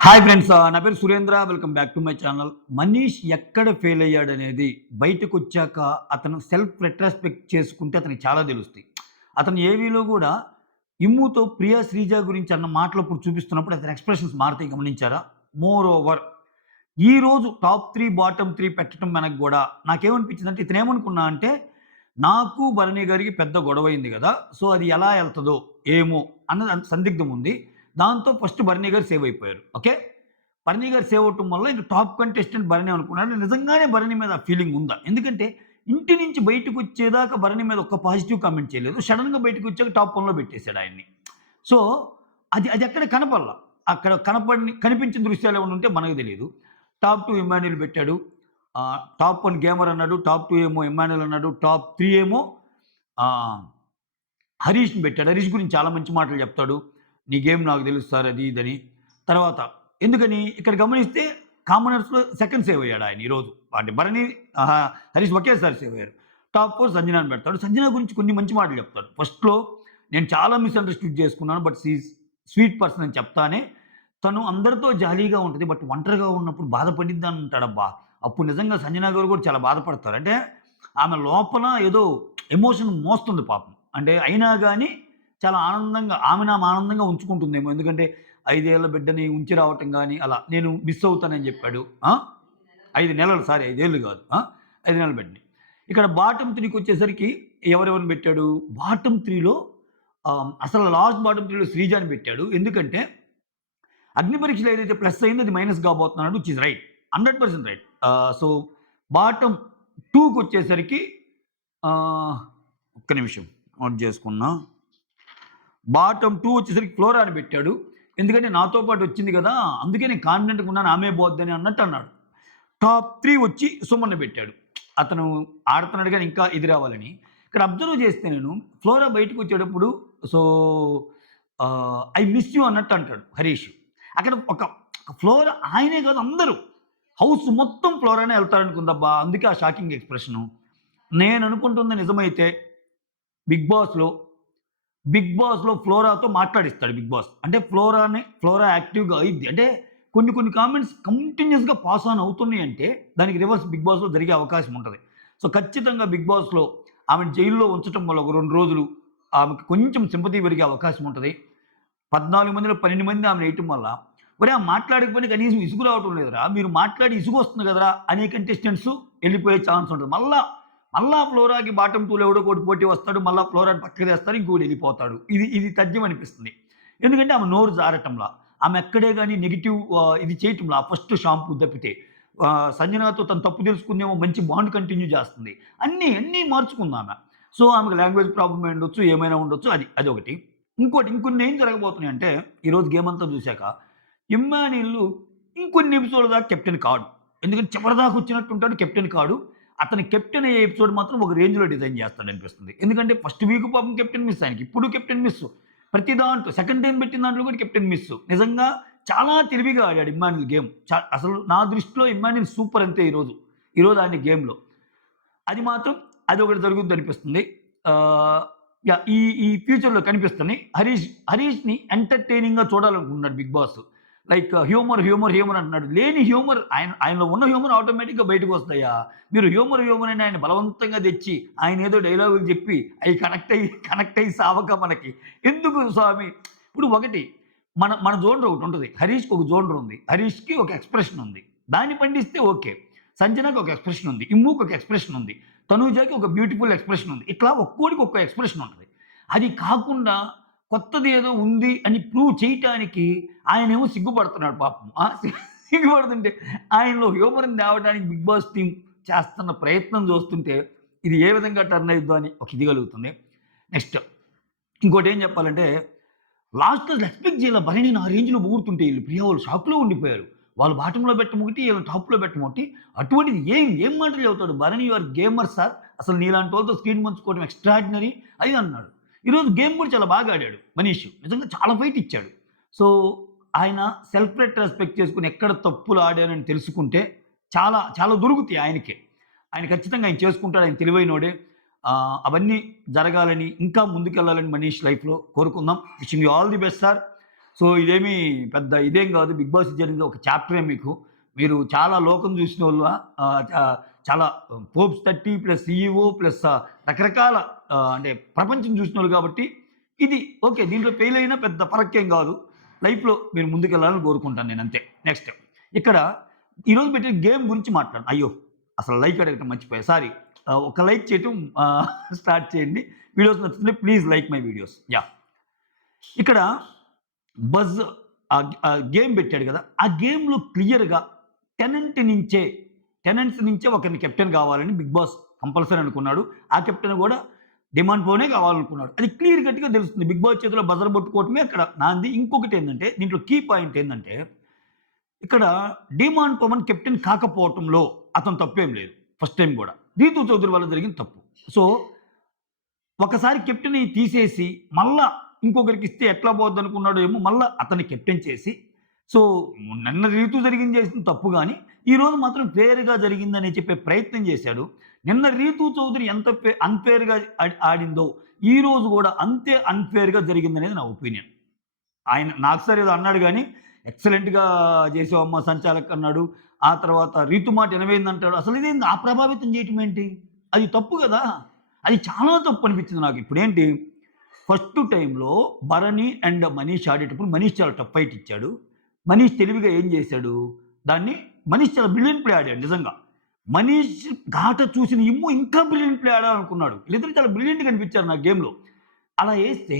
Hi friends, నా పేరు Surendra. Welcome back to my channel. Manish ఎక్కడ ఫెయిల్ అయ్యాడనేది బయటకొచ్చాక అతను సెల్ఫ్ రెట్రాస్పెక్ట్ చేసుకుంటే అతనికి చాలా తెలుస్తాయి. అతను ఏవీలో కూడా ఇమ్ముతో ప్రియా శ్రీజ గురించి అన్న మాటలు ఇప్పుడు చూపిస్తున్నప్పుడు అతని ఎక్స్‌ప్రెషన్స్ మారతాయి, గమనించారా? మోర్ ఓవర్ ఈరోజు టాప్ 3, బాటమ్ 3 పెట్టడం వెనక గూడా నాకేమనిపించిందంటే ఇతనేమనుకున్నా అంటే, నాకు భరణి గారికి పెద్ద గొడవయింది గదా! సో, అది ఎలా ఎళ్తదో ఏమో అన్నది సందిగ్ధం ఉంది. దాంతో ఫస్ట్ భరణి గారు సేవ్ అయిపోయారు. ఓకే. భరణి గారు సేవ్ అవ్వటం వల్ల ఇంక టాప్ కంటెస్టెంట్ భరణి అనుకున్నాను. నిజంగానే భరణి మీద ఆ ఫీలింగ్ ఉందా? ఎందుకంటే ఇంటి నుంచి బయటకొచ్చేదాకా భరణి మీద ఒక్క పాజిటివ్ కామెంట్ చేయలేదు. సడెన్‌గా బయటకొచ్చాక టాప్ 1లో పెట్టేసాడు ఆయన్ని. సో, అది ఎక్కడ కనపడల. అక్కడ కనిపించిన దృశ్యాలు ఏమన్నా ఉంటే మనకు తెలీదు. టాప్ 2 ఇమ్మాన్యుల్ పెట్టాడు. టాప్ 1 గేమర్ అన్నాడు. టాప్ 2 ఏమో ఇమ్మాన్యుల్ అన్నాడు. టాప్ 3 ఏమో ఆహ్, హరీష్‌ని పెట్టాడు. హరీష్ గురించి చాలా మంచి మాటలు చెప్తాడు. నీ గేమ్ నాకు తెలుసు సార్ అది ఇదని. తర్వాత ఎందుకని ఇక్కడ గమనిస్తే కామనర్స్‌లో సెకండ్ సేవ్ అయ్యాడు ఆయన ఈరోజు. అంటే భరణి, హరీష్ ఒకేసారి సేవ్ అయ్యారు. టాప్ 4 సంజనాని పెడతాడు. సంజన గురించి కొన్ని మంచి మాటలు చెప్తాడు. ఫస్ట్‌లో నేను చాలా మిస్‌అండర్‌స్టూడ్ చేసుకున్నాను. But she is sweet person అని చెప్తానే తను అందరితో జాలీగా ఉంటది. బట్ ఒంటరిగా ఉన్నప్పుడు బాధపడిద్ది అంటాడబ్బా! అప్పుడు నిజంగా సంజన గారు కూడా చాలా బాధపడతారు. అంటే ఆమె లోపల ఏదో ఎమోషన్ మోస్తుంది పాపం. అంటే అయినా గాని చాలా ఆనందంగా ఆమె ఆనందంగా ఉంచుకుంటుందేమో. ఎందుకంటే 5 ఏళ్ల బిడ్డని ఉంచి రావటం గాని అలా. నేను మిస్ అవుతానని చెప్పాడు. 5 నెలలు, సారీ 5 ఏళ్ళు కాదు. 5 నెలల బిడ్డని. ఇక్కడ బాటమ్ 3కొచ్చేసరికి ఎవరెవరిని పెట్టాడు? బాటమ్ 3లో అసలు లాస్ట్ బాటమ్ 3లో శ్రీజాని పెట్టాడు. ఎందుకంటే అగ్ని పరీక్షలో ఏదైతే ప్లస్ అయిందో అది మైనస్ కాబోతున్నాడు. Which is right. 100% right. So, bottom 2కొచ్చేసరికి ఒక్క నిమిషం నోట్ చేసుకున్నా. బాటమ్ 2 వచ్చేసరికి ఫ్లోరాని పెట్టాడు. ఎందుకంటే నాతో పాటు వచ్చింది కదా! అందుకే నేను కాన్ఫిడెంట్‌గా ఉన్నాను ఆమె పోద్దని అన్నట్టు అన్నాడు. టాప్ 3 వచ్చి సుమన్‌ని పెట్టాడు. అతను ఆడుతున్నాడు గానీ ఇంకా ఇది రావాలని. ఇక్కడ అబ్జర్వ్ చేస్తే నేను ఫ్లోరా బయటకొచ్చేటప్పుడు సో, ఐ మిస్ యూ అన్నట్టు అంటాడు హరీష్. అక్కడ ఒక ఫ్లోరా ఆయనే కాదు అందరూ. హౌస్ మొత్తం ఫ్లోరానే ఎళ్తారనుకుందబ్బా! అందుకే ఆ షాకింగ్ ఎక్స్‌ప్రెషను. నేననుకుంటుంది నిజమైతే బిగ్ బాస్‌లో 'ఫ్లోరాతో' మాట్లాడిస్తాడు బిగ్ బాస్. అంటే ఫ్లోరా యాక్టివ్‌గా అయిద్ది. అంటే కొన్ని కామెంట్స్ కంటిన్యూయస్‌గా పాస్ ఆన్ అవుతున్నాయంటే దానికి రివర్స్ బిగ్ బాస్‌లో జరిగే అవకాశం ఉంటది. సో, ఖచ్చితంగా బిగ్ బాస్‌లో ఆమెను జైల్‌లో ఉంచటం వల్ల ఒక 2 రోజులు ఆమెకు కొంచెం సింపతి పెరిగే అవకాశం ఉంటది. 14 మందిలో 12 మంది ఆమెనేయటం వల్ల, ఒరేయ్! మాట్లాడకపోయినా కనీసం ఇసుగు రావటం లేదురా! మీరు మాట్లాడి ఇసుగొస్తుంది కదరా! అనే కంటెస్టెంట్స్ ఎళ్ళిపోయే ఛాన్స్ ఉంటది. మళ్ళా ఫ్లోరాకి బాటమ్ 2లో ఎవడో ఒకడు పోటీ వస్తాడు. మళ్ళా ఫ్లోరాని పక్కకి తెస్తారు. ఇంకొకడు ఎళ్ళిపోతాడు. ఇది తథ్యం అనిపిస్తుంది. ఎందుకంటే ఆమె నోరు జారటంలా. ఆమె ఎక్కడే గాని నెగెటివ్ ఇది చేయటంలా. ఫస్ట్ షాంపూ తప్పితే. సంజనాతో తను తప్పు తెలుసుకుందేమో మంచి బాండ్ కంటిన్యూ చేస్తుంది. అన్నీ మార్చుకుందామె. సో, ఆమెకు లాంగ్వేజ్ ప్రాబ్లమ్ అయి ఉండొచ్చు. ఏమైనా ఉండొచ్చు. అదొకటి. ఇంకొన్ని ఏం జరగబోతున్నాయంటే ఈరోజు గేమ్ అంతా చూసాక ఇమ్మాన్యుల్ ఇంకొన్ని ఎపిసోడ్‌ల దాకా కెప్టెన్ కాడు. ఎందుకంటే చివరిదాకా వచ్చినట్టుంటాడు, కెప్టెన్ కాడు. అతను కెప్టెన్ అయ్యే ఎపిసోడ్ మాత్రం ఒక రేంజ్‌లో డిజైన్ చేస్తాడనిపిస్తుంది. ఎందుకంటే ఫస్ట్ వీక్ పాపం కెప్టెన్ మిస్ ఆయనకి. ఇప్పుడు కెప్టెన్ మిస్. ప్రతి దాంట్లో సెకండ్ టైమ్ పెట్టిన దాంట్లో కూడా కెప్టెన్ మిస్. నిజంగా చాలా తెలివిగా ఆడాడు ఇమ్మాన్యుల్ గేమ్. అసలు నా దృష్టిలో ఇమ్మాన్యుల్ సూపర్ అంతే ఈరోజు. ఈరోజు ఆడిన గేమ్‌లో. అది మాత్రం అదొకటి జరుగుద్దనిపిస్తుంది. ఆహ్, యాహ్! ఈ ఫ్యూచర్‌లో కనిపిస్తున్నాయి. హరీష్‌ని ఎంటర్‌టైనింగ్‌గా చూడాలనుకుంటున్నాడు బిగ్ బాస్. లైక్ హ్యూమర్ అంటున్నాడు. లేని హ్యూమర్ ఆయనలో ఉన్న హ్యూమర్ ఆటోమేటిక్‌గా బయటకొస్తాయా? మీరు హ్యూమర్ అని ఆయన బలవంతంగా తెచ్చి, ఆయనేదో డైలాగులు చెప్పి, అయి కనెక్ట్ అయ్యి సావక మనకి. ఎందుకు స్వామి? ఇప్పుడు ఒకటి మన జోనర్ ఒకటుంటది. హరీష్‌కి ఒక జోనర్ ఉంది. హరీష్‌కి ఒక ఎక్స్‌ప్రెషన్ ఉంది. దాన్ని పండిస్తే ఓకే. సంజనకి ఒక ఎక్స్‌ప్రెషన్ ఉంది. ఇమ్ముకి ఒక ఎక్స్‌ప్రెషన్ ఉంది. తనూజకి ఒక బ్యూటిఫుల్ ఎక్స్‌ప్రెషన్ ఉంది. ఇట్లా ఒక్కోడికి ఒక్కో ఎక్స్‌ప్రెషన్ ఉంటది. అది కాకుండా కొత్తది ఏదో ఉంది అని ప్రూవ్ చేయటానికి ఆయనేమో సిగ్గుపడుతున్నాడు పాపం. సిగ్గుపడుతుంటే ఆయనలో హ్యూమర్‌ని తేవడానికి బిగ్ బాస్ టీమ్ చేస్తున్న ప్రయత్నం చూస్తుంటే ఇది ఏ విధంగా టర్న్ అయిద్దో అని ఒక ఇది కలుగుతుంది. నెక్స్ట్ ఇంకోటేం చెప్పాలంటే లాస్ట్‌లో ఎక్స్‌పెక్ట్ చేయలే భరణిని ఆ రేంజ్‌లో పొగుడుతుంటే ఈళ్ళు ప్రియా వాళ్ళు షాక్‌లో ఉండిపోయారు. వాళ్ళు బాటమ్‌లో పెట్టమొకటి, ఈళ్ళని టాప్‌లో పెట్టమొకటి. అటువంటిది ఏం మాటలు చెబుతాడు. Bharani you are gamer sir. అసలు నీలాంటి వాళ్ళతో స్క్రీన్ పంచుకోవడం ఎక్స్ట్రార్డినరీ అది అన్నాడు. ఈరోజు గేమ్ కూడా చాలా బాగా ఆడాడు మనీష్. నిజంగా చాలా ఫైట్ ఇచ్చాడు. సో, ఆయన సెల్ఫ్ రెస్పెక్ట్ చేసుకొని ఎక్కడ తప్పులు ఆడానని తెలుసుకుంటే చాలా దొరుకుతాయి ఆయనకే. ఆయన ఖచ్చితంగా ఆయన చేసుకుంటాడు. ఆయన తెలివైనోడే. అవన్నీ జరగాలని, ఇంకా ముందుకెళ్ళాలని మనీష్ లైఫ్‌లో కోరుకుందాం. Wishing you all the best sir. So ఇదేమి పెద్ద ఇదేం కాదు. 'బిగ్ బాస్' జరిగింది ఒక చాప్టరే మీకు. మీరు చాలా లోకం చూసినోళ్ళ చాలా ఫోర్బ్స్ 30 ప్లస్ సీఈఓ ప్లస్ రకరకాల అంటే ప్రపంచం చూసినోళ్ళు కాబట్టి ఇది ఓకే. దీంట్లో ఫెయిల్ అయినా పెద్ద ఫరక్కేం కాదు. లైఫ్‌లో మీరు ముందుకెళ్ళాలని కోరుకుంటాను నేనంతే. నెక్స్ట్ ఇక్కడ ఈరోజు పెట్టిన గేమ్ గురించి మాట్లాడను. అయ్యో! అసలు లైక్ అడగటం మర్చిపోయా. సారీ. ఒక లైక్ చేయటం స్టార్ట్ చేయండి. వీడియోస్ నచ్చుతుంటే please like my videos. Yeah! ఇక్కడ బజ్ గేమ్ పెట్టాడు కదా! ఆ గేమ్‌లో క్లియర్‌గా టెనెంట్స్ నుంచే ఒకరిని కెప్టెన్ కావాలని బిగ్ బాస్ కంపల్సరీ అనుకున్నాడు. ఆ కెప్టెన్ కూడా డిమాండ్ పోనే కావాలనుకున్నాడు. అది క్లియర్ కట్‌గా తెలుస్తుంది. బిగ్ బాస్ చేతిలో బజర్ పట్టుకోవటమే అక్కడ నాంది. ఇంకొకటేందంటే దీంట్లో కీ పాయింట్ ఏందంటే ఇక్కడ డిమాండ్ పవన్ కెప్టెన్ కాకపోవటంలో అతను తప్పేం లేదు. ఫస్ట్ టైమ్ కూడా. రీతూ చౌదరి వల్ల జరిగిన తప్పు. సో ఒకసారి కెప్టెన్ తీసేసి మళ్ళా ఇంకొకరికి ఇస్తే ఎట్లా పోద్దనుకున్నాడో ఏమో మళ్ళా అతన్ని కెప్టెన్ చేసి సో నిన్న రీతు జరిగింది చేసిన తప్పు గాని, ఈరోజు మాత్రం ఫెయిర్‌గా జరిగిందని చెప్పే ప్రయత్నం చేశాడు. నిన్న రీతూ చౌదరి ఎంత అన్‌ఫెయిర్‌గా ఆడిందో, ఈరోజు కూడా అంతే అన్‌ఫెయిర్‌గా జరిగిందనేది నా ఒపీనియన్. ఆయన నాకు సార్ ఏదో అన్నాడు గానీ, ఎక్సలెంట్‌గా చేసావమ్మా సంచాలక్ అన్నాడు. ఆ తర్వాత రీతు మాట ఎనభైందంటాడు. అసలు ఇదేంది ఆ ప్రభావితం చేయటం ఏంటి? అది తప్పు గదా! అది చాలా తప్పు అనిపించింది నాకు. ఇప్పుడేంటి ఫస్ట్ టైమ్‌లో భరణి అండ్ మనీష్ ఆడేటప్పుడు మనీష్ చాలా టఫ్ ఫైట్ ఇచ్చాడు. మనీష్ తెలివిగా ఏం చేశాడు? దాన్ని మనీష్ చాలా బ్రిలియంట్ ప్లే ఆడాడు నిజంగా. మనీష్ ఘాట చూసిన ఇమ్ము ఇంకా బ్రిలియంట్ ప్లే ఆడాలనుకున్నాడు. వీళ్ళిద్దరూ చాలా బ్రిలియంట్‌గా అనిపించారు నాకు గేమ్‌లో. అలా ఏస్తే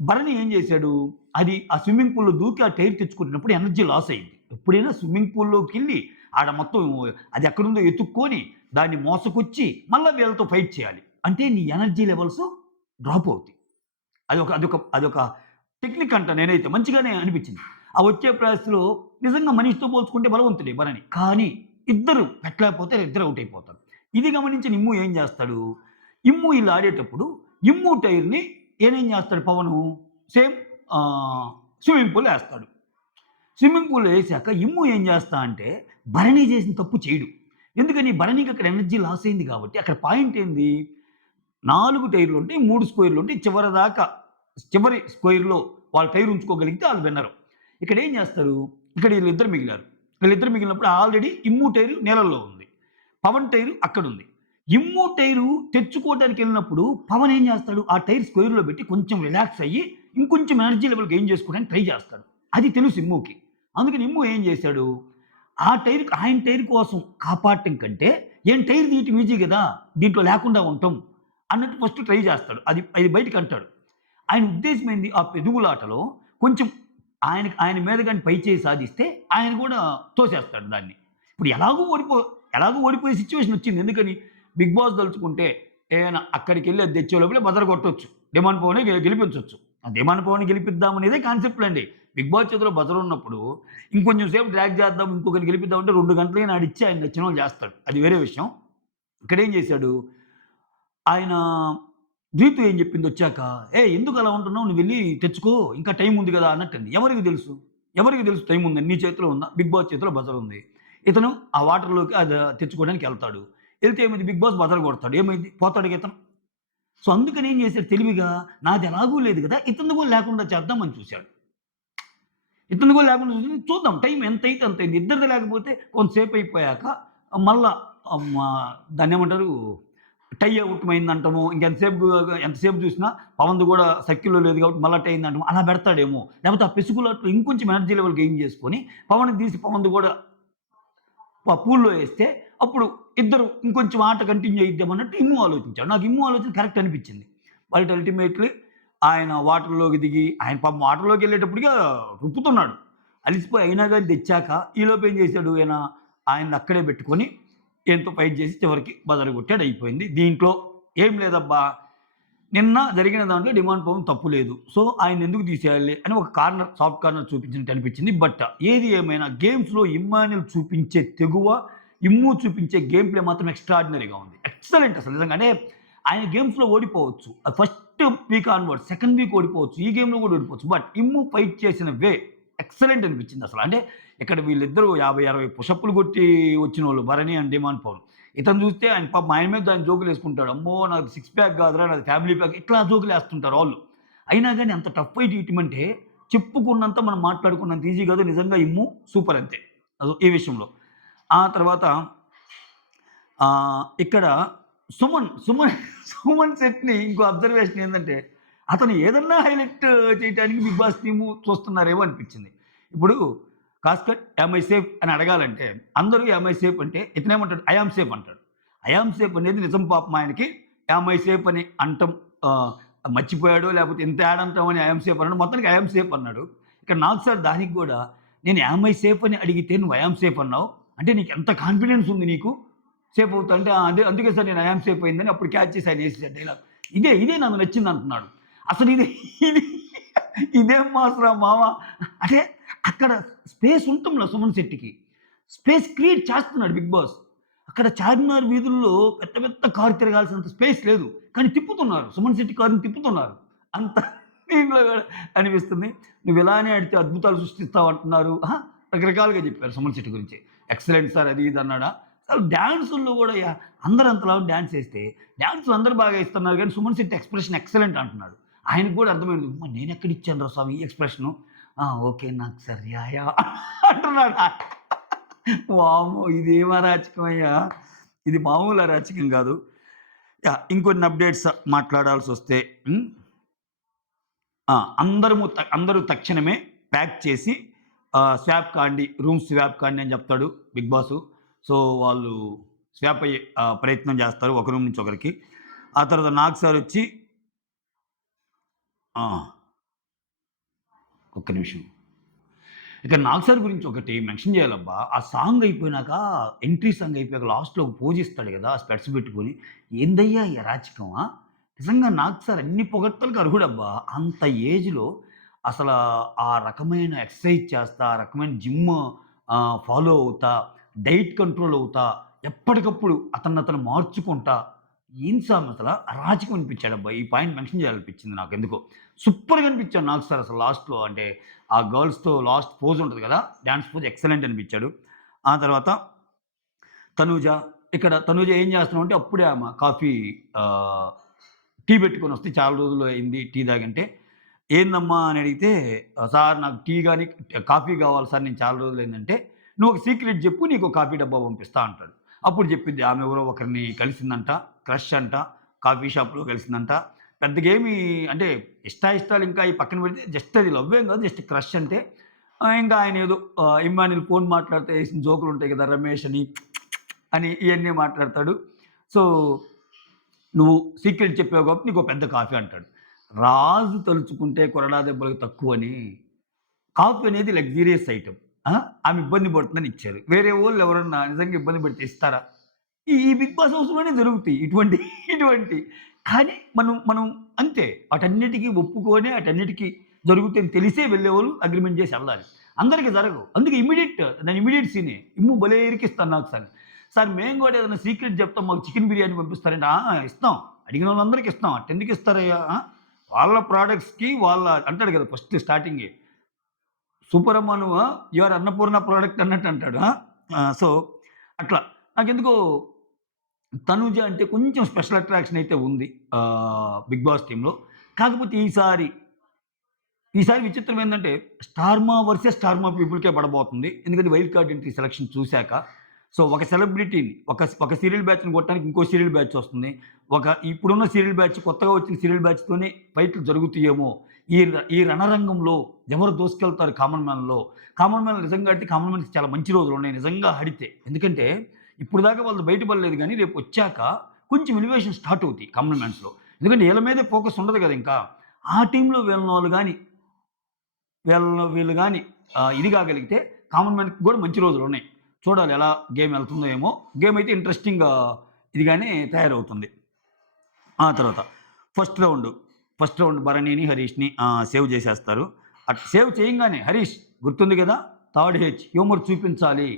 భరణి ఏం చేశాడు? అది ఆ స్విమ్మింగ్ పూల్‌లో దూకి ఆ టైర్ తెచ్చుకుంటున్నప్పుడు ఎనర్జీ లాస్ అయింది. ఎప్పుడైనా స్విమ్మింగ్ పూల్‌లోకెళ్ళి ఆడ మొత్తం అది ఎక్కడుందో ఎతుక్కొని దాన్ని మోసుకొచ్చి మళ్ళా వీళ్ళతో ఫైట్ చేయాలి. అంటే నీ ఎనర్జీ లెవెల్స్ డ్రాప్ అవుతాయి. అదొక టెక్నిక్ అంట నేనైతే. మంచిగానే అనిపించింది. ఆ వచ్చే ప్రయాసలో నిజంగా మనీష్‌తో పోల్చుకుంటే బలవంతుడే భరణి. కానీ ఇద్దరు పెట్టలేకపోతే ఇద్దరు ఔట్ అయిపోతారు. ఇది గమనించిన ఇమ్ము ఏం చేస్తాడు? ఇమ్ము ఈళ్ళు ఆడేటప్పుడు ఇమ్ము టైర్‌ని ఈయనేం చేస్తాడు పవను సేమ్ స్విమ్మింగ్ పూల్‌లో ఏస్తాడు. స్విమ్మింగ్ పూల్‌లో ఏసాక ఇమ్ము ఏం చేస్తా అంటే భరణి చేసిన తప్పు చేయడు. ఎందుకని భరణికి అక్కడ ఎనర్జీ లాస్ అయింది కాబట్టి అక్కడ పాయింట్ ఏంది? 4 టైర్‌లుంటాయి. 3 స్క్వేర్‌లుంటాయి. చివరి స్క్వేర్‌లో వాళ్ళు టైర్ ఉంచుకోగలిగితే ఆళ్ళు విన్నరు. ఇక్కడేం చేస్తారు? ఇక్కడ వీళ్ళిద్దరు మిగిలారు. వీళ్ళిద్దరు మిగిలినప్పుడు ఆల్రెడీ ఇమ్ము టైరు నీళ్ళల్లో ఉంది. పవన్ టైరు అక్కడుంది. ఇమ్ము టైరు తెచ్చుకోవడానికెళ్ళినప్పుడు పవన్ ఏం చేస్తాడు? ఆ టైర్ స్క్వేర్‌లో పెట్టి కొంచెం రిలాక్స్ అయ్యి ఇంకొంచెం ఎనర్జీ లెవెల్ గెయిన్ చేసుకోవడానికి ట్రై చేస్తాడు. అది తెలుసు ఇమ్ముకి. అందుకని ఇమ్ము ఏం చేశాడు? ఆయన టైర్ కోసం కాపాడటం కంటే టైర్ తీయటం ఈజీ గదా! దీంట్లో లేకుండా ఉంటాం అన్నట్టు ఫస్ట్ ట్రై చేస్తాడు. అది బయటికంటాడు. ఆయన ఉద్దేశ్యం ఏంది? ఆ పెదుగులాటలో కొంచెం ఆయన మీద గాని పై చేయి సాధిస్తే ఆయన కూడా తోసేస్తాడు దాన్ని. ఇప్పుడు ఎలాగో ఓడిపోయే సిట్యుయేషన్ వచ్చింది. ఎందుకని? బిగ్ బాస్ దలుచుకుంటే ఏమైనా అక్కడికెళ్ళి అది తెచ్చే లోపలే బజర్ కొట్టొచ్చు. డిమాండ్ పవనే గెలిపించొచ్చు. ఆ డిమాండ్ పవన్‌ని గెలిపిద్దామనేదే కాన్సెప్ట్‌లండి. బిగ్ బాస్ చేతిలో బజర్ ఉన్నప్పుడు ఇంకొంచెం సేపు డ్రాగ్ చేద్దాం, ఇంకొకరిని గెలిపిద్దాం అంటే 2 గంటలైనా ఆడిచ్చి ఆయన నచ్చినోళ్ళు చేస్తాడు. అది వేరే విషయం. ఇక్కడేం చేశాడు? ఆయన రీతు ఏం చెప్పిందొచ్చాక, "ఏయ్! ఎందుకు అలా ఉంటున్నావు? నువ్వెళ్లి తెచ్చుకో. ఇంకా టైం ఉంది గదా!" అన్నట్టంది. ఎవరికి తెలుసు? ఎవరికి తెలుసు టైం ఉందని? నీ చేతిలో ఉందా? బిగ్ బాస్ చేతిలో బజర్ ఉంది. ఇతను ఆ వాటర్‌లోకి అది తెచ్చుకోవడానికెళ్తాడు. ఎళ్తే ఏమైంది? బిగ్ బాస్ బజర్ కొడతాడు. ఏమైంది? పోతాడుగా ఇతను. సో, అందుకని ఏం చేశాడు తెలివిగా, నాది ఎలాగూ లేదు గదా! ఇతనిది కూడా లేకుండా చేద్దామని చూశాడు. ఇతనిది కూడా లేకుండా చూద్దాం టైం ఎంతైతే అంతయింది. ఇద్దరిది లేకపోతే కొంతసేపు అయిపోయాక మళ్ళా దాన్నేమంటారు టై అవుట్‌మైందంటాము. ఎంతసేపు చూసినా పవన్‌ది కూడా సర్కిల్‌లో లేదు కాబట్టి మళ్ళా టై అయిందంటాము. అలా పెడతాడేమో! లేకపోతే ఆ పెసుగులాటలో ఇంకొంచెం ఎనర్జీ లెవెల్ గెయిన్ చేసుకొని పవన్‌ని తీసి పవన్‌ది కూడా పూల్‌లో ఏస్తే అప్పుడు ఇద్దరు ఇంకొంచెం ఆట కంటిన్యూ చేయిద్దామన్నట్టు ఇమ్ము ఆలోచించాడు. నాకు ఇమ్ము ఆలోచన కరెక్ట్ అనిపించింది. బట్ అల్టిమేట్‌లీ ఆయన వాటర్‌లోకి దిగి ఆయన పాపం వాటర్‌లోకెళ్ళేటప్పటికే రుప్పుతున్నాడు. అలిసిపోయి అయినా గాని తెచ్చాక ఈలోపు ఏం చేశాడు ఆయన్ని అక్కడే పెట్టుకొని ఈయనతో ఫైట్ చేసి చివరికి బజర్ కొట్టాడు అయిపోయింది. దీంట్లో ఏం లేదబ్బా! నిన్న జరిగిన దాంట్లో డిమాండ్ పవన్ తప్పు లేదు. సో, ఆయన్నెందుకు తీసేయాలి అని ఒక సాఫ్ట్ కార్నర్ చూపించినట్టు అనిపించింది. బట్ ఏది ఏమైనా గేమ్స్‌లో ఇమ్మాన్యుల్ చూపించే తెగువ, ఇమ్ము చూపించే గేమ్ ప్లే మాత్రం ఎక్స్ట్రార్డినరీగా ఉంది. ఎక్సలెంట్ అసలు నిజంగా. అంటే ఆయన గేమ్స్‌లో ఓడిపోవచ్చు. First week onwards second week ఓడిపోవచ్చు. ఈ గేమ్‌లో కూడా ఓడిపోవచ్చు. బట్ ఇమ్ము ఫైట్ చేసిన వే ఎక్సలెంట్ అనిపించింది అసలు. అంటే ఇక్కడ వీళ్ళిద్దరూ 50, 60 పుషప్‌లు కొట్టి వచ్చినోళ్ళు భరణి అండ్ డిమాండ్ పవన్. ఇతను చూస్తే ఆయన పాపం ఆయన మీద ఆయన జోకులేసుకుంటాడు. అమ్మో! నాది సిక్స్ ప్యాక్ కాదురా నాది ఫ్యామిలీ ప్యాక్ ఇట్లా జోకులేస్తుంటారు ఆళ్ళు. అయినా గాని అంత టఫ్ ఫైట్ ఇయటమంటే చెప్పుకున్నంత మనం మాట్లాడుకున్నంత ఈజీ కాదు. నిజంగా ఇమ్ము సూపర్ అంతే. ఈ విషయంలో. ఆ తర్వాత ఇక్కడ సుమన్ సుమన్ సెట్‌ని ఇంకో అబ్జర్వేషన్ ఏందంటే, అతను ఏదన్నా హైలైట్ చేయటానికి 'బిగ్ బాస్' టీము చూస్తున్నారేమో అనిపించింది. ఇప్పుడు కాస్కట్ యామ్ ఐ సేఫ్ అని అడగాలంటే, అందరూ యామ్ ఐ సేఫ్ అంటే ఇతనేమంటాడు? ఐ యామ్ సేఫ్ అంటాడు. ఐ యామ్ సేఫ్ అనేది నిజం పాపం ఆయనకి. యామ్ ఐ సేఫ్ అని అంటం ఆహ్, మర్చిపోయాడో లేకపోతే ఇంత యాడ్ అంటామని ఐ యామ్ సేఫ్ అన్నాడు. మొత్తానికి ఐ యామ్ సేఫ్ అన్నాడు. ఇక్కడ నాకు సార్ దానికి గూడా నేను యామ్ ఐ సేఫ్ అని అడిగితే నువ్వు ఐ యామ్ సేఫ్ అన్నావు. అంటే నీకెంత కాన్ఫిడెన్స్ ఉంది నీకు? సేఫ్ అవుతా అంటే అందుకే సార్ నేను ఐ యామ్ సేఫ్ అయిందని అప్పుడు క్యాచ్ చేసి ఆయన ఏసేసాడు డైలాగ్. ఇదే నాకు నచ్చింది అంటున్నాడు. అసలు ఇది ఇదేం మాస్‌రా మామ అంటే అక్కడ స్పేస్ ఉంటంలా సుమన్ శెట్టికి. స్పేస్ క్రియేట్ చేస్తున్నాడు 'బిగ్ బాస్.' అక్కడ చార్మినార్ వీధుల్లో పెద్ద పెద్ద కారు తిరగాల్సినంత స్పేస్ లేదు. కానీ తిప్పుతున్నారు. సుమన్ శెట్టి కారుని తిప్పుతున్నారు. అంత దీంట్లో కూడా అనిపిస్తుంది. నువ్వు ఇలానే ఆడితే అద్భుతాలు సృష్టిస్తావు అంటున్నారు. రకరకాలుగా చెప్పారు సుమన్ శెట్టి గురించి. ఎక్సలెంట్ సార్ అది ఇది అన్నాడా. అసలు డాన్సుల్లో కూడా అందరూ అంతలా డాన్స్ ఏస్తే డాన్సులు అందరూ బాగా ఇస్తున్నారు కానీ సుమన్ శెట్టి ఎక్స్‌ప్రెషన్ ఎక్సలెంట్ అంటున్నాడు. ఆయనకు కూడా అర్థమైంది. నేనెక్కడ ఇచ్చానురా స్వామి ఈ ఎక్స్‌ప్రెషను. ఓకే. నాకు సార్ అంటున్నాడు. వామ్మో! ఇదేం అరాచకమయ్యా! ఇది మామూలు అరాచకం గాదు. ఇంకొన్ని అప్‌డేట్స్ మాట్లాడాల్సొస్తే అందరూ తక్షణమే ప్యాక్ చేసి స్వాప్ కాండి, రూమ్ స్వాప్ కాండి అని జెప్తాడు బిగ్ బాసు. సో, వాళ్ళు స్వాప్ అయ్యే ప్రయత్నం జేస్తారు ఒక రూమ్ నుంచి ఒకరికి. ఆ తర్వాత నాగ్ సారొచ్చి ఆ! ఒక్క నిమిషం. ఇక 'నాగ్ సార్' గురించి ఒకటి మెన్షన్ చేయాలబ్బా! ఆ సాంగ్ అయిపోయినాక ఎంట్రీ సాంగ్ అయిపోయాక లాస్ట్‌లో ఒక పోజ్ ఇస్తాడు గదా! ఆ స్పెట్స్ పెట్టుకొని. ఏందయ్యా ఈ అరాచకం నిజంగా 'నాగ్ సార్' అన్ని పొగడ్తలకు అర్హుడబ్బా! అంత ఏజ్‌లో అసలా ఆ రకమైన ఎక్సర్సైజ్ చేస్తా, ఆ రకమైన జిమ్ ఫాలో అవుతా, డైట్ కంట్రోల్ అవుతా, ఎప్పటికప్పుడు అతన్నతను మార్చుకుంటా, ఏం సామి అసల అరాచకం అనిపించాడబ్బా! ఈ పాయింట్ మెన్షన్ చేయాలనిపించింది నాకెందుకో. సూపర్‌గా అనిపించాడు 'నాగ్ సార్' అసలు లాస్ట్‌లో అంటే ఆ గర్ల్స్‌తో లాస్ట్ పోజ్ ఉంటది కదా! డాన్స్ పోజ్ ఎక్సలెంట్ అనిపించాడు. ఆ తర్వాత తనూజ. ఇక్కడ తనూజ ఏం చేస్తున్నావు అంటే అప్పుడే ఆమె కాఫీ ఆహ్, టీ పెట్టుకొనొస్తే చాలా రోజులు అయింది టీ తాగంటే, ఏందమ్మా అని అడిగితే, సార్ నాకు టీ గాని, కాఫీ కావాలి సార్ నేను చాలా రోజులయిందంటే, నువ్వు ఒక సీక్రెట్ చెప్పు నీకో కాఫీ డబ్బా పంపిస్తా అంటాడు. అప్పుడు చెప్పిద్ది ఆమె ఎవరో ఒకరిని కలిసిందంట. క్రష్ అంట. కాఫీ షాప్‌లో కలిసిందంట. పెద్దగా ఏమి అంటే ఇష్టాయిష్టాలు ఇంకా అయి పక్కన పెడితే జస్ట్ అది లవ్వేం కాదు. జస్ట్ క్రష్ అంటే ఇంకా ఆయన ఏదో ఇమ్మాన్యుల్ ఫోన్ మాట్లాడితే ఏసిన జోకులుంటాయి కదా! రమేష్ అని ఇయన్నీ మాట్లాడతాడు. సో, నువ్వు సీక్రెట్ చెప్పావు కాబట్టి నీకో పెద్ద కాఫీ అంటాడు. రాజు తలుచుకుంటే కొరడా దెబ్బలకు తక్కువని కాఫీ అనేది లగ్జూరియస్ ఐటెమ్. ఆ! ఆమె ఇబ్బంది పడుతుందని ఇచ్చారు. వేరే వోళ్ళు ఎవరన్నా నిజంగా ఇబ్బంది పెడితే ఇస్తారా? ఈ బిగ్ బాస్ హౌస్‌లోనే జరుగుతాయి ఇటువంటి. కానీ మనం మనం అంతే. వాటన్నిటికి ఒప్పుకొని అటన్నిటికి జరుగుతాయని తెలిసే వెళ్ళేవాళ్ళు అగ్రీమెంట్ చేసి ఎళ్ళాలి. అందరికి జరగవు. అందుకే దాని ఇమ్మీడియేట్ సీనే. ఇమ్ము భలే ఇరికిస్తాడు నాకు సార్. సార్ మేము గూడా ఏదైనా సీక్రెట్ చెప్తాం మాకు చికెన్ బిర్యానీ పంపిస్తారంటే, ఇస్తాం. అడిగినోళ్ళందరికి ఇస్తాం. అట్టెందుకు ఇస్తారయ్యా? వాళ్ళ ప్రొడక్ట్స్‌కి అంటాడు కదా! ఫస్ట్ స్టార్టింగే. సూపరమ్మా నువ్వు యూ ఆర్ అన్నపూర్ణ ప్రొడక్ట్ అన్నట్టు అంటాడు. సో, అట్లా. నాకెందుకో తనూజ అంటే కొంచెం స్పెషల్ అట్రాక్షన్ అయితే ఉంది. 'బిగ్ బాస్' టీమ్‌లో. కాకపోతే ఈసారి విచిత్రం ఏందంటే స్టార్మా వర్సెస్ స్టార్మా పీపుల్‌కే పడబోతుంది. ఎందుకంటే వైల్డ్ కార్డ్ ఎంట్రీ సెలక్షన్ చూసాక. సో, ఒక సెలబ్రిటీని ఒక సీరియల్ బ్యాచ్‌ని కొట్టడానికి ఇంకో సీరియల్ బ్యాచ్ వస్తుంది. ఇప్పుడున్న సీరియల్ బ్యాచ్ కొత్తగా వచ్చిన సీరియల్ బ్యాచ్‌తోనే ఫైట్‌లు జరుగుతాయేమో. ఈ రణరంగంలో ఎవరు దూసుకెళ్తారు కామన్ మ్యాన్‌లో. కామన్ మ్యాన్ నిజంగా అంటే కామన్ మ్యాన్‌కి చాలా మంచి రోజులున్నాయి నిజంగా ఆడితే. ఎందుకంటే ఇప్పటిదాకా వాళ్ళు బయట పడలేదు గానీ రేపొచ్చాక కొంచెం ఎలివేషన్ స్టార్ట్ అవుతాయి కామన్ మ్యాన్స్‌లో. ఎందుకంటే ఈళ్ళ మీదే ఫోకస్ ఉండదు గదా! ఇంకా. ఆ టీమ్‌లో వీళ్ళనోళ్ళు గాని వీళ్ళు గాని ఇది కాగలిగితే కామన్ మ్యాన్‌కి కూడా మంచి రోజులున్నాయి. చూడాలి ఎలా గేమ్ ఎళ్తుందో ఏమో! గేమ్ అయితే ఇంట్రెస్టింగ్‌గా ఇదిగానే తయారవుతుంది. ఆ తర్వాత ఫస్ట్ రౌండు. ఫస్ట్ రౌండ్ భరణిని, హరీష్‌ని సేవ్ చేసేస్తారు. సేవ్ చేయంగానే హరీష్ గుర్తుంది గదా! థర్డ్ హెచ్ హ్యూమర్ చూపించాలి.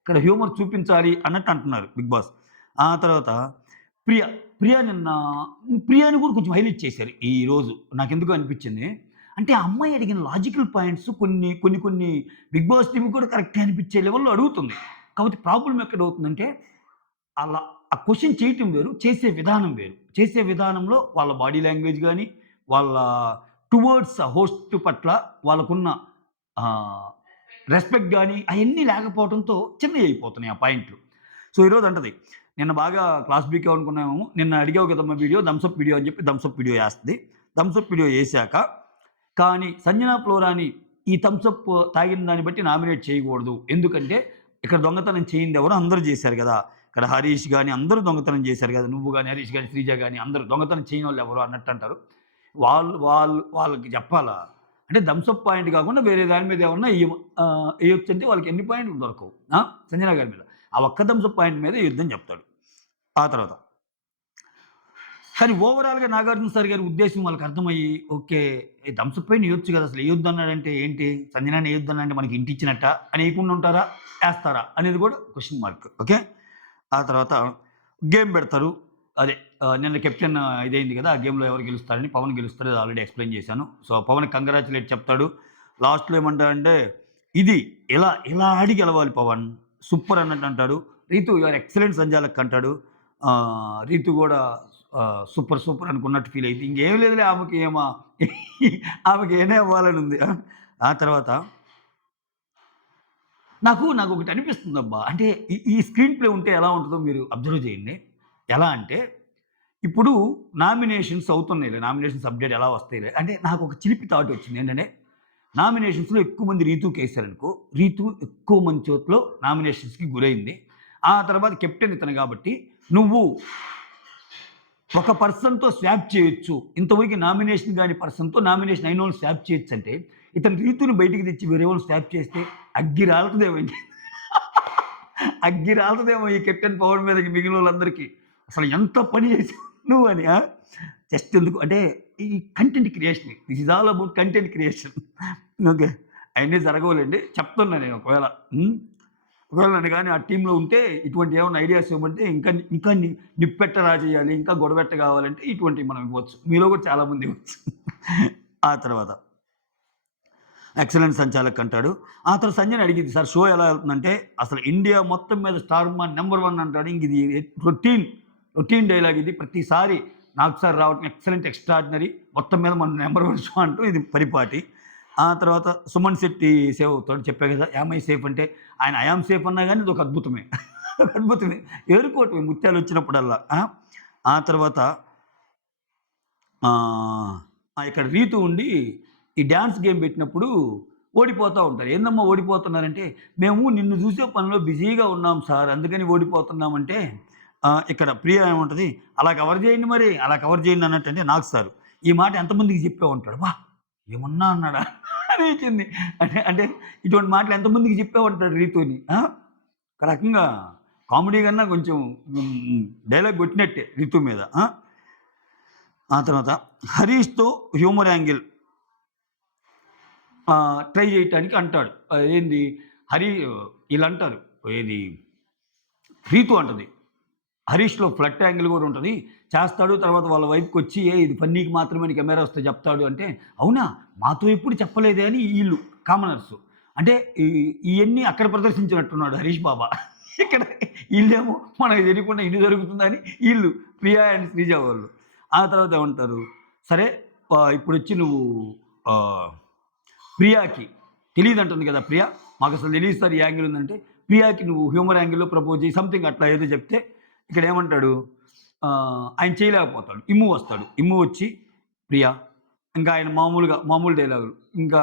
ఇక్కడ హ్యూమర్ చూపించాలి అన్నట్టు అంటున్నారు బిగ్ బాస్. ఆ తర్వాత ప్రియ. ప్రియని కూడా కొంచెం హైలైట్ చేశారు ఈరోజు. నాకెందుకో అనిపించింది. అంటే ఆ అమ్మాయి అడిగిన లాజికల్ పాయింట్స్ కొన్ని బిగ్ బాస్ టీమ్‌కి కూడా కరెక్టే అనిపించే లెవెల్‌లో అడుగుతుంది. కాపోతే ప్రాబ్లమ్ ఎక్కడవుతుందంటే అలా ఆ క్వెషన్ చేయటం వేరు, చేసే విధానం వేరు. చేసే విధానంలో వాళ్ళ బాడీ లాంగ్వేజ్ గాని, వాళ్ళ టువర్డ్స్ హోస్ట్ పట్ల వాళ్ళకున్న రెస్పెక్ట్ కానీ అవన్నీ లేకపోవడంతో చిన్నవి అయిపోతున్నాయి ఆ పాయింట్లు. సో ఈరోజు అంటది, నిన్న బాగా క్లాస్ బీకే అనుకున్నాము, నిన్న అడిగావు కదమ్మా వీడియో థమ్సప్ వీడియో అని చెప్పి థమ్సప్ వీడియో వేస్తుంది. థమ్సప్ వీడియో వేసాక కానీ సంజనా ఫ్లోరాని ఈ థమ్సప్ తాగిన దాన్ని బట్టి నామినేట్ చేయకూడదు. ఎందుకంటే ఇక్కడ దొంగతనం చేయింది ఎవరు, అందరూ చేశారు కదా. ఇక్కడ హరీష్ కానీ అందరూ దొంగతనం చేశారు కదా, నువ్వు కానీ హరీష్ కానీ శ్రీజ కానీ అందరూ దొంగతనం చేయని వాళ్ళు ఎవరు అన్నట్టు అంటారు. వాళ్ళకి చెప్పాలా అంటే థమ్సప్ పాయింట్ కాకుండా వేరే దాని మీద ఏమన్నా వేయొచ్చు అంటే వాళ్ళకి ఎన్ని పాయింట్లు దొరకవు సంజనా గారి మీద. ఆ ఒక్క థమ్సప్ పాయింట్ మీద యుద్ధం చెప్తాడు. ఆ తర్వాత కానీ ఓవరాల్గా నాగార్జున సార్ గారి ఉద్దేశం వాళ్ళకి అర్థమయ్యి, ఓకే ఈ థమ్సప్ పైన వేయొచ్చు కదా, అసలు వేయొద్దు అన్నాడంటే ఏంటి, సంజనాని వేయొద్దు అన్నాడంటే మనకి ఇంటి ఇచ్చినట్ట అని వేయకుండా ఉంటారా వేస్తారా అనేది కూడా క్వశ్చన్ మార్క్. ఓకే, ఆ తర్వాత గేమ్ పెడతారు. అదే నిన్న కెప్టెన్ ఇదైంది కదా, ఆ గేమ్లో ఎవరు గెలుస్తారని, పవన్ గెలుస్తాడు, అది ఆల్రెడీ ఎక్స్ప్లెయిన్ చేశాను. సో పవన్ కంగ్రాచులేట్ చెప్తాడు. లాస్ట్లో ఏమంటాడంటే ఇది ఇలా ఆడి గెలవాలి పవన్, సూపర్ అన్నట్టు అంటాడు. రీతు యువర్ ఎక్సలెంట్ సంజాలక్ అంటాడు. రీతు కూడా సూపర్ అనుకున్నట్టు ఫీల్ అయింది. ఇంకేం లేదులే ఆమెకి ఏనే అవ్వాలని ఉంది. ఆ తర్వాత నాకు ఒకటి అనిపిస్తుంది అబ్బా, అంటే ఈ స్క్రీన్ ప్లే ఉంటే ఎలా ఉంటుందో మీరు అబ్జర్వ్ చేయండి. ఎలా అంటే ఇప్పుడు నామినేషన్స్ అవుతున్నాయి, నామినేషన్స్ అప్డేట్ ఎలా వస్తాయి అంటే నాకు ఒక చిలిపి థాట్ వచ్చింది. ఏంటంటే నామినేషన్స్లో ఎక్కువ మంది రీతుకి వేశారనుకో, రీతు ఎక్కువ మంది చోట్ల నామినేషన్స్కి గురైంది. ఆ తర్వాత కెప్టెన్ ఇతను కాబట్టి నువ్వు ఒక పర్సన్తో స్వాప్ చేయొచ్చు, ఇంతవరకు నామినేషన్ కాని పర్సన్తో నామినేషన్ అయిన వాళ్ళు స్వాప్ చేయొచ్చు అంటే ఇతను రీతుని బయటికి తెచ్చి వేరే వాళ్ళు స్వాప్ చేస్తే అగ్గి రాలుతుందేమో ఈ కెప్టెన్ పవన్ మీదకి మిగిలిన వాళ్ళందరికీ. అసలు ఎంత పని చేసావు నువ్వు అని. జస్ట్ ఎందుకు అంటే ఈ content creation, this is all about content creation. Okay, అవన్నీ జరగవాలండి చెప్తున్నా నేను. ఒకవేళ నన్ను కానీ ఆ టీంలో ఉంటే ఇటువంటి ఏమైనా ఐడియాస్ ఇవ్వమంటే ఇంకా నిప్పెట్ట చేయాలి, ఇంకా గొడవెట్ట కావాలంటే ఇటువంటివి మనం ఇవ్వచ్చు. మీలో కూడా చాలామంది ఇవ్వచ్చు. ఆ తర్వాత ఎక్సలెంట్ సంచాలక్ అంటాడు. ఆ తర్వాత సంజయ్ అడిగింది, సార్ షో ఎలా వెళ్తుందంటే అసలు ఇండియా మొత్తం మీద స్టార్ మాన్ నెంబర్ 1 అంటాడు. ఇంక ఇది రొటీన్ డైలాగ్, ఇది ప్రతిసారి నాకు సార్ రావటం ఎక్సలెంట్ ఎక్స్ట్రాడినరీ, మొత్తం మీద మన నెంబర్ 1 షో అంటూ ఇది పరిపాటి. ఆ తర్వాత సుమన్ శెట్టి సేవ్ అవుతాడు. చెప్పే కదా యామై సేఫ్ అంటే ఆయన ఐఆమ్ సేఫ్ అన్నా కానీ ఇది ఒక అద్భుతమే. ఏరుకోవటమే ముత్యాలు వచ్చినప్పుడల్లా. ఆ తర్వాత ఇక్కడ రీతు ఉండి ఈ డ్యాన్స్ గేమ్ పెట్టినప్పుడు ఓడిపోతూ ఉంటారు. ఏందమ్మా ఓడిపోతున్నారంటే మేము నిన్ను చూసే పనిలో బిజీగా ఉన్నాం సార్, అందుకని ఓడిపోతున్నామంటే ఇక్కడ ప్రియ ఏముంటుంది, అలా కవర్ చేయండి అన్నట్టు. అంటే నాకు సార్ ఈ మాట ఎంతమందికి చెప్పే ఉంటాడు, వా ఏమన్నా అన్నాడా అనిపించింది. అంటే ఇటువంటి మాటలు ఎంతమందికి చెప్పే ఉంటాడు రీతుని. ఒక రకంగా కామెడీ కన్నా కొంచెం డైలాగ్ కొట్టినట్టే రీతు మీద. ఆ తర్వాత హరీష్తో హ్యూమర్ యాంగిల్ ట్రై చేయటానికి అంటాడు. ఏంది వీళ్ళు అంటారు, ఏది రీతు అంటుంది హరీష్లో ఫ్లట్ యాంగిల్ కూడా ఉంటుంది చేస్తాడు. తర్వాత వాళ్ళ వైపుకి వచ్చి ఇది ఫన్నీకి మాత్రమే కెమెరా వస్తే చెప్తాడు అంటే, అవునా మాతో ఎప్పుడు చెప్పలేదే అని వీళ్ళు కామనర్స్ అంటే ఇవన్నీ అక్కడ ప్రదర్శించినట్టున్నాడు హరీష్ బాబా. ఇక్కడ వీళ్ళేమో మనకు తెలియకుండా ఇన్ని జరుగుతుందని వీళ్ళు ప్రియా అండ్ శ్రీజ వాళ్ళు. ఆ తర్వాత ఏమంటారు, సరే ఇప్పుడు వచ్చి నువ్వు ప్రియాకి తెలియదు అంటుంది కదా, ప్రియా మాకు అసలు తెలియదు సార్ ఈ యాంగిల్ ఉందంటే, ప్రియాకి నువ్వు హ్యూమర్ యాంగిల్లో ప్రపోజ్ చేయి సంథింగ్ అట్లా ఏదో చెప్తే ఇక్కడ ఏమంటాడు, ఆయన చేయలేకపోతాడు. ఇమ్ము వచ్చి ప్రియా ఇంకా ఆయన మామూలు డైలాగులు ఇంకా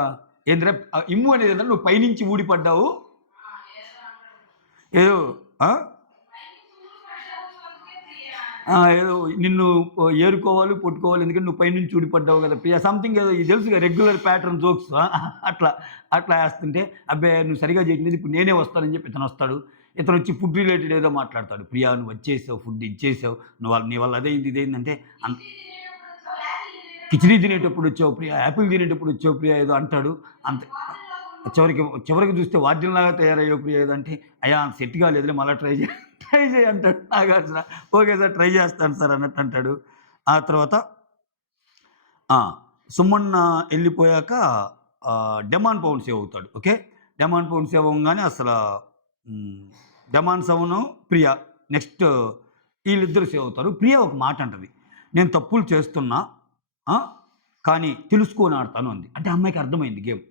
ఏంద్రా ఇమ్ము అనేది ఏంటంటే నువ్వు పైనుంచి ఊడిపడ్డావు ఏదో ఏదో నిన్ను ఏరుకోవాలి పట్టుకోవాలి ఎందుకంటే నువ్వు పైనుంచి ఊడిపడ్డావు కదా ప్రియా సంథింగ్ ఏదో ఇది తెలుసుగా రెగ్యులర్ ప్యాటర్న్ జోక్స్ అట్లా వేస్తుంటే అబ్బాయి నువ్వు సరిగా చేయట్లేదు ఇప్పుడు నేనే వస్తానని చెప్పి ఇతను వస్తాడు. ఇతను వచ్చి ఫుడ్ రిలేటెడ్ ఏదో మాట్లాడతాడు, ప్రియా నువ్వు వచ్చేసావు ఫుడ్ ఇచ్చేసావు నీ వల్ల ఇదేంటంటే కిచిడీ తినేటప్పుడు వచ్చావు ప్రియా, యాపిల్ తినేటప్పుడు వచ్చావు ప్రియా ఏదో అంటాడు. అంత చివరికి చూస్తే వాద్యంలాగా తయారయ్యో ప్రియా ఏదో అంటే అయ్యా అంత సెట్ కాలేదులే మళ్ళీ ట్రై చేయి అంటాడు నాగార్జున. ఓకే సార్ ట్రై చేస్తాను సార్ అన్నట్టు అంటాడు. ఆ తర్వాత సుమన్ వెళ్ళిపోయాక డెమాన్ పవన్ సేవ్ అవుతాడు. ఓకే, డెమాన్ పవన్ సేవ్ అవ్వగానే అసలు డెమాన్ సవను ప్రియా నెక్స్ట్ వీళ్ళిద్దరు సేవ్ అవుతారు. ప్రియా ఒక మాట అంటది, నేను తప్పులు చేస్తున్నా కానీ తెలుసుకొని ఆడతాను అంది. అంటే ఆ అమ్మాయికి అర్థమైంది గేమ్.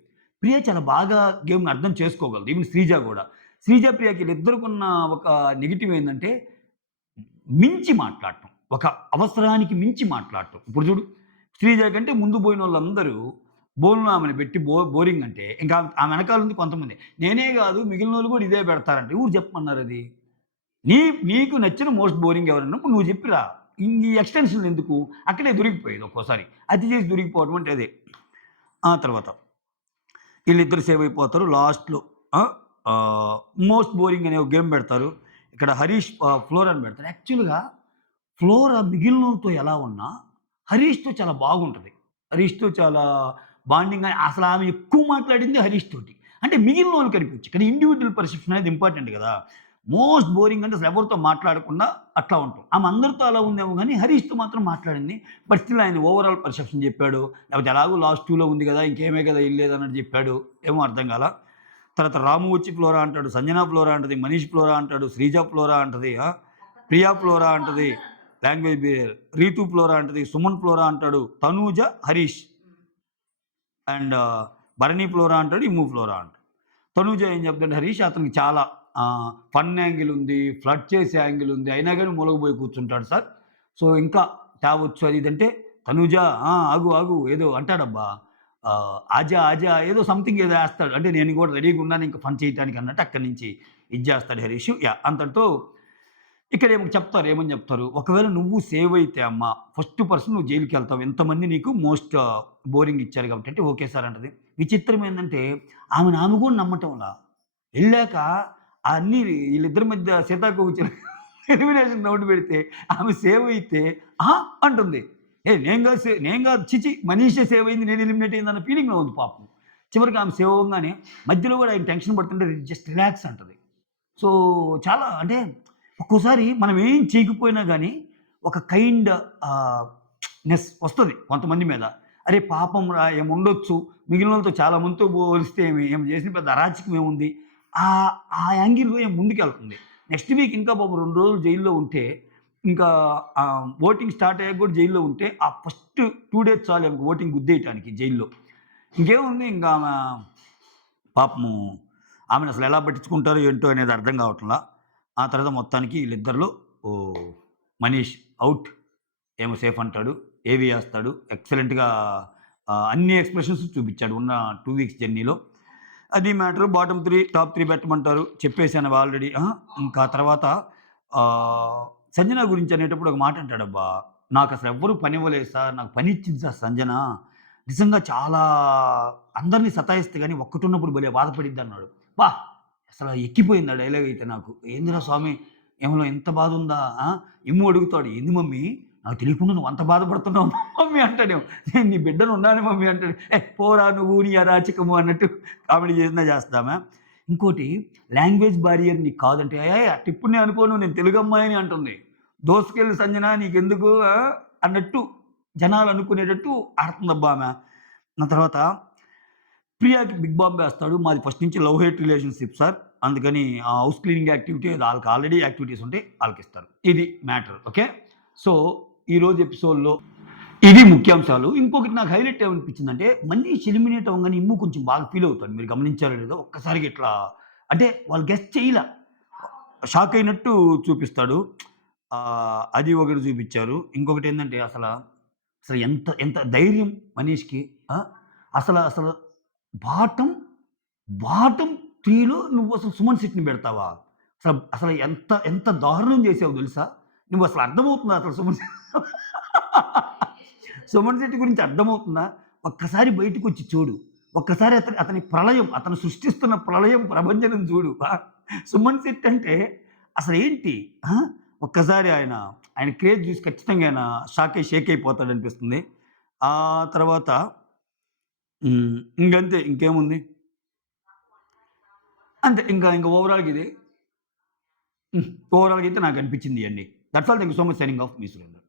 ప్రియ చాలా బాగా గేమ్‌ని అర్థం చేసుకోగలదు. ఈవెన్ శ్రీజ గూడా. శ్రీజ, ప్రియకి వీళ్ళిద్దరికున్న ఒక నెగెటివ్ ఏందంటే మించి మాట్లాడటం. ఒక అవసరానికి మించి మాట్లాడటం. ఇప్పుడు చూడు శ్రీజ కంటే ముందు పోయినోళ్ళందరూ బోనులో ఆమెను పెట్టి బోరింగ్ అంటే ఇంకా ఆమె వెనకాల ఉంది కొంతమంది. నేనే గాదు మిగిలినోళ్ళు గూడా ఇదే పెడతారంట. ఎవరు చెప్పమన్నారది? నీ నీకు నచ్చిన మోస్ట్ బోరింగ్ ఎవరన్నప్పుడు నువ్వు చెప్పిరా. ఈ ఎక్స్‌టెన్షన్‌లు ఎందుకు? అక్కడే దొరికిపోయేది ఒక్కోసారి. అతి చేసి దొరికిపోవడం అంటే అదే. ఆ తర్వాత ఈళ్ళిద్దరు సేవ్ అయిపోతారు. లాస్ట్‌లో ఆ! మోస్ట్ బోరింగ్ అనే ఒక గేమ్ పెడతారు. ఇక్కడ హరీష్ ఫ్లోరాని పెడతారు. యాక్చువల్‌గా ఫ్లోరా మిగిలినోళ్ళతో ఎలా ఉన్నా హరీష్‌తో చాలా బాగుంటది. హరీష్‌తో చాలా బాండింగ్ అని అసలు ఆమె ఎక్కువ మాట్లాడింది హరీష్ తోటి. అంటే మిగిలినోళ్ళకి అనిపించి. కానీ ఇండివిడ్యువల్ పర్సెప్షన్ అనేది ఇంపార్టెంట్ గదా! మోస్ట్ బోరింగ్ అంటే అసలు ఎవరితో మాట్లాడకుండా అట్లా ఉంటాం. ఆమె అందరితో అలా ఉందేమో గానీ హరీష్‌తో మాత్రం మాట్లాడింది. బట్ స్టిల్ ఆయన ఓవరాల్ పర్సెప్షన్ చెప్పాడు. లేకపోతే ఎలాగో లాస్ట్ 2లో ఉంది గదా! ఇంకేమే గదా! ఎళ్ళేదన్నట్టు చెప్పాడు. ఏమో అర్థం కాలా. తర్వాత రాము వచ్చి ఫ్లోరా అంటాడు. సంజన ఫ్లోరా అంటది. మనీష్ ఫ్లోరా అంటాడు. శ్రీజ ఫ్లోరా అంటది. ప్రియా ఫ్లోరా అంటది. Language barrier. రీతు ఫ్లోరా అంటది. సుమన్ ఫ్లోరా అంటాడు. తనూజ, హరీష్ అండ్ భరణి ఫ్లోరా అంటాడు. ఇమ్ము ఫ్లోరా అంటాడు. తనూజ ఏం చెప్తాడంటే హరీష్ అతనికి చాలా ఫన్ యాంగిల్ ఉంది. ఫ్లర్ట్ చేసే యాంగిల్ ఉంది. అయినా గాని మూలగబోయి కూర్చుంటాడు సార్. సో, ఇంకా తేవచ్చు అది ఇదంటే తనూజ ఆగు ఆగు ఏదో అంటాడబ్బా! ఆజా ఆజా ఏదో సంథింగ్ ఏదో ఏస్తాడు. అంటే నేను కూడా రెడీగా ఉన్నాను ఇంక ఫన్ చేయటానికి అన్నట్టు అక్కడి నుంచి ఇది చేస్తాడు హరీష్. అంతటితో ఇక్కడేమో చెప్తారు. ఏమని చెప్తారు? ఒకవేళ నువ్వు సేవ్ అయితే అమ్మ, ఫస్ట్ పర్సన్ నువ్వు జైలుకెళ్తావు. ఎంతమంది నీకు మోస్ట్ బోరింగ్ ఇచ్చారు కాబట్టి అంటే ఓకే సార్ అంటది. విచిత్రం ఏందంటే ఆమె కూడా నమ్మటంలా. ఎళ్ళాక అన్నీ ఈళ్ళిద్దరి మధ్య సీతాకోకచిలుక ఎలిమినేషన్ రౌండ్ పెడితే ఆమె సేవ్ అయితే అంటుంది. నేను గాదు ఛీ! మనీషే సేవ్ అయింది. నేను ఎలిమినేట్ అయిందన్న ఫీలింగ్‌లో ఉంది పాపం. చివరికి ఆమె సేవ్ అవ్వంగానే మధ్యలో కూడా ఆయన టెన్షన్ పడుతుంటే జస్ట్ రిలాక్స్ అంటది. సో, చాలా అంటే ఒక్కోసారి మనం ఏం చేయకపోయినా గానీ, ఒక కైండ్ నెస్ వస్తది కొంతమంది మీద. అరే పాపం రా ఏముండొచ్చు, మిగిలినోళ్ళతో చాలా మందితో పోలిస్తే ఈమె చేసిన పెద్ద అరాచకం ఏముంది? ఆ యాంగిల్‌లో ఈమె ముందుకెళ్తుంది. నెక్స్ట్ వీక్ ఇంకా పాపం 2 రోజులు జైల్‌లో ఉంటే, ఇంకా ఓటింగ్ స్టార్ట్ అయ్యాక కూడా జైల్‌లో ఉంటే, ఆ ఫస్ట్ 2 డేస్ చాలు ఆమెకు ఓటింగ్ గుద్దేయటానికి జైల్‌లో. ఇంకేముంది ఇంకా పాపము ఆమెనసలు ఎలా పట్టించుకుంటారో ఏంటో అనేది అర్థం కావట్లా. ఆ తర్వాత మొత్తానికి వీళ్ళిద్దరిలో ఓహ్! మనీష్ ఔట్. ఏమో సేఫ్ అంటాడు. ఏవి ఏస్తాడు. ఎక్సలెంట్‌గా అన్ని ఎక్స్‌ప్రెషన్స్ చూపిచ్చాడు ఉన్న 2 వీక్స్ జర్నీలో. అది మ్యాటరు. Bottom 3, top 3 పెట్టమంటారు. చెప్పేసాను ఆల్రెడీ. ఇంకా తర్వాత సంజన గురించి అనేటప్పుడు ఒక మాట అంటాడబ్బా! నాకసలు ఎవ్వరు పనివ్వలేదు సార్. నాకు పనిచ్చింది సార్ సంజన. నిజంగా చాలా అందరిని సతాయిస్తే గాని ఒక్కటున్నప్పుడు భలే బాధపడిద్దన్నాడు. అబ్బా! అసల ఎక్కిపోయింది ఆ డైలాగ్ అయితే నాకు. ఏందిరా స్వామి! ఏమలో ఇంత బాధుందా? ఇమ్ము అడుగుతాడు. ఏంది మమ్మీ? నాకు తెలియకుండా నువ్వు అంత బాధపడుతున్నావు మమ్మీ అంటాడేమో. నేను నీ బిడ్డను ఉన్నాను మమ్మీ అంటాడు. పోరా నువ్వు నీ అరాచకము అన్నట్టు కామెడీ చేసినా చేస్తామా. ఇంకోటి లాంగ్వేజ్ బారియర్ నీకు కాదంటే, అట్టిప్పుడు నేను అనుకోను నేను తెలుగు అమ్మాయిని అంటుంది. దోసుకెళ్ళి సంజన నీకెందుకు అన్నట్టు జనాలు అనుకునేటట్టు ఆడుతుందబ్బా ఆమె. ఆ తర్వాత ప్రియాకి బిగ్ బాంబ్ వేస్తాడు. మాది ఫస్ట్ నుంచి లవ్ హేట్ రిలేషన్‌షిప్ సార్. అందుకని హౌస్ క్లీనింగ్ యాక్టివిటీ ఆళ్ళకి ఆల్రెడీ యాక్టివిటీస్ ఉంటాయి. ఆళ్ళకిస్తారు. ఇది మ్యాటర్. ఓకే. సో, ఈరోజు ఎపిసోడ్‌లో ఇవి ముఖ్యాంశాలు. ఇంకొకటి నాకు హైలైట్ ఏమనిపించిందంటే మనీష్ ఎలిమినేట్ అవ్వంగానే ఇమ్ము కొంచెం బాగా ఫీల్ అవుతాడు. మీరు గమనించారో లేదో ఒక్కసారిగా ఇట్లా అంటే వాళ్ళు గెస్ చేయలా. షాక్ అయినట్టు చూపిస్తాడు. అది ఒకటి చూపిచ్చారు. ఇంకొకటేందంటే అసలు ఎంత ఎంత ధైర్యం మనీష్‌కి. ఆ! అసలు బాటమ్, బాటమ్ 3లో నువ్వసలు సుమన్ శెట్టిని పెడతావా? అసలు ఎంత ఎంత దారుణం చేసావో తెలుసా? నువ్వసలు అర్థమవుతుందా అసలు సుమన్ శెట్టి గురించి అర్థమవుతుందా? ఒక్కసారి బయటికొచ్చి చూడు. ఒక్కసారి అతని ప్రళయం, అతను సృష్టిస్తున్న ప్రళయం, ప్రభంజనం చూడు. సుమన్ శెట్టి అంటే అసలేంటి? ఆ! ఒక్కసారి ఆయన క్రేజ్ చూసి ఖచ్చితంగా ఆయన షేక్ అయిపోతాడనిపిస్తుంది. ఆ తర్వాత ఇంకంతే ఇంకేముంది? అంతే ఇంకా ఓవరాల్‌గా ఇది. ఓవరాల్‌గా అయితే నాకనిపించింది ఇయన్నీ. That's all. Thank you so much. Signing off me Surendra.